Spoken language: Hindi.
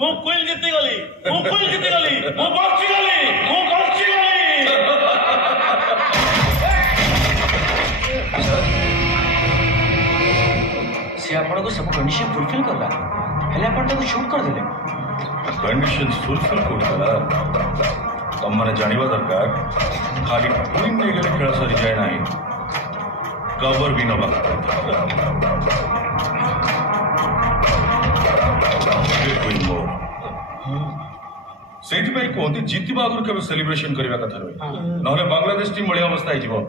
ମୁଁ କୁଇଲ ଜିତିଗଲି ମୁଁ ବଞ୍ଚିଗଲି ମୁଁ ବଞ୍ଚିଗଲି। ସେ ଆପଣଙ୍କୁ ସବୁ କଣ୍ଡିସନ ଫୁଲଫିଲ କଲା ହେଲେ ଆପଣ ତାକୁ ସୁଟ୍ କରିଦେଲେ। कंडीशन फुलफिल करला तमने जानिबा दरकार खाली क्वीन ने गेले खेल सरी जाए नाही कवर भी नबा क्वीन मो सेठी भाई कोंती जीतिबा आगुर केबे सेलिब्रेशन करबा कथा रही नहले बांग्लादेश टीम बड़ी अवस्था ही जीवो।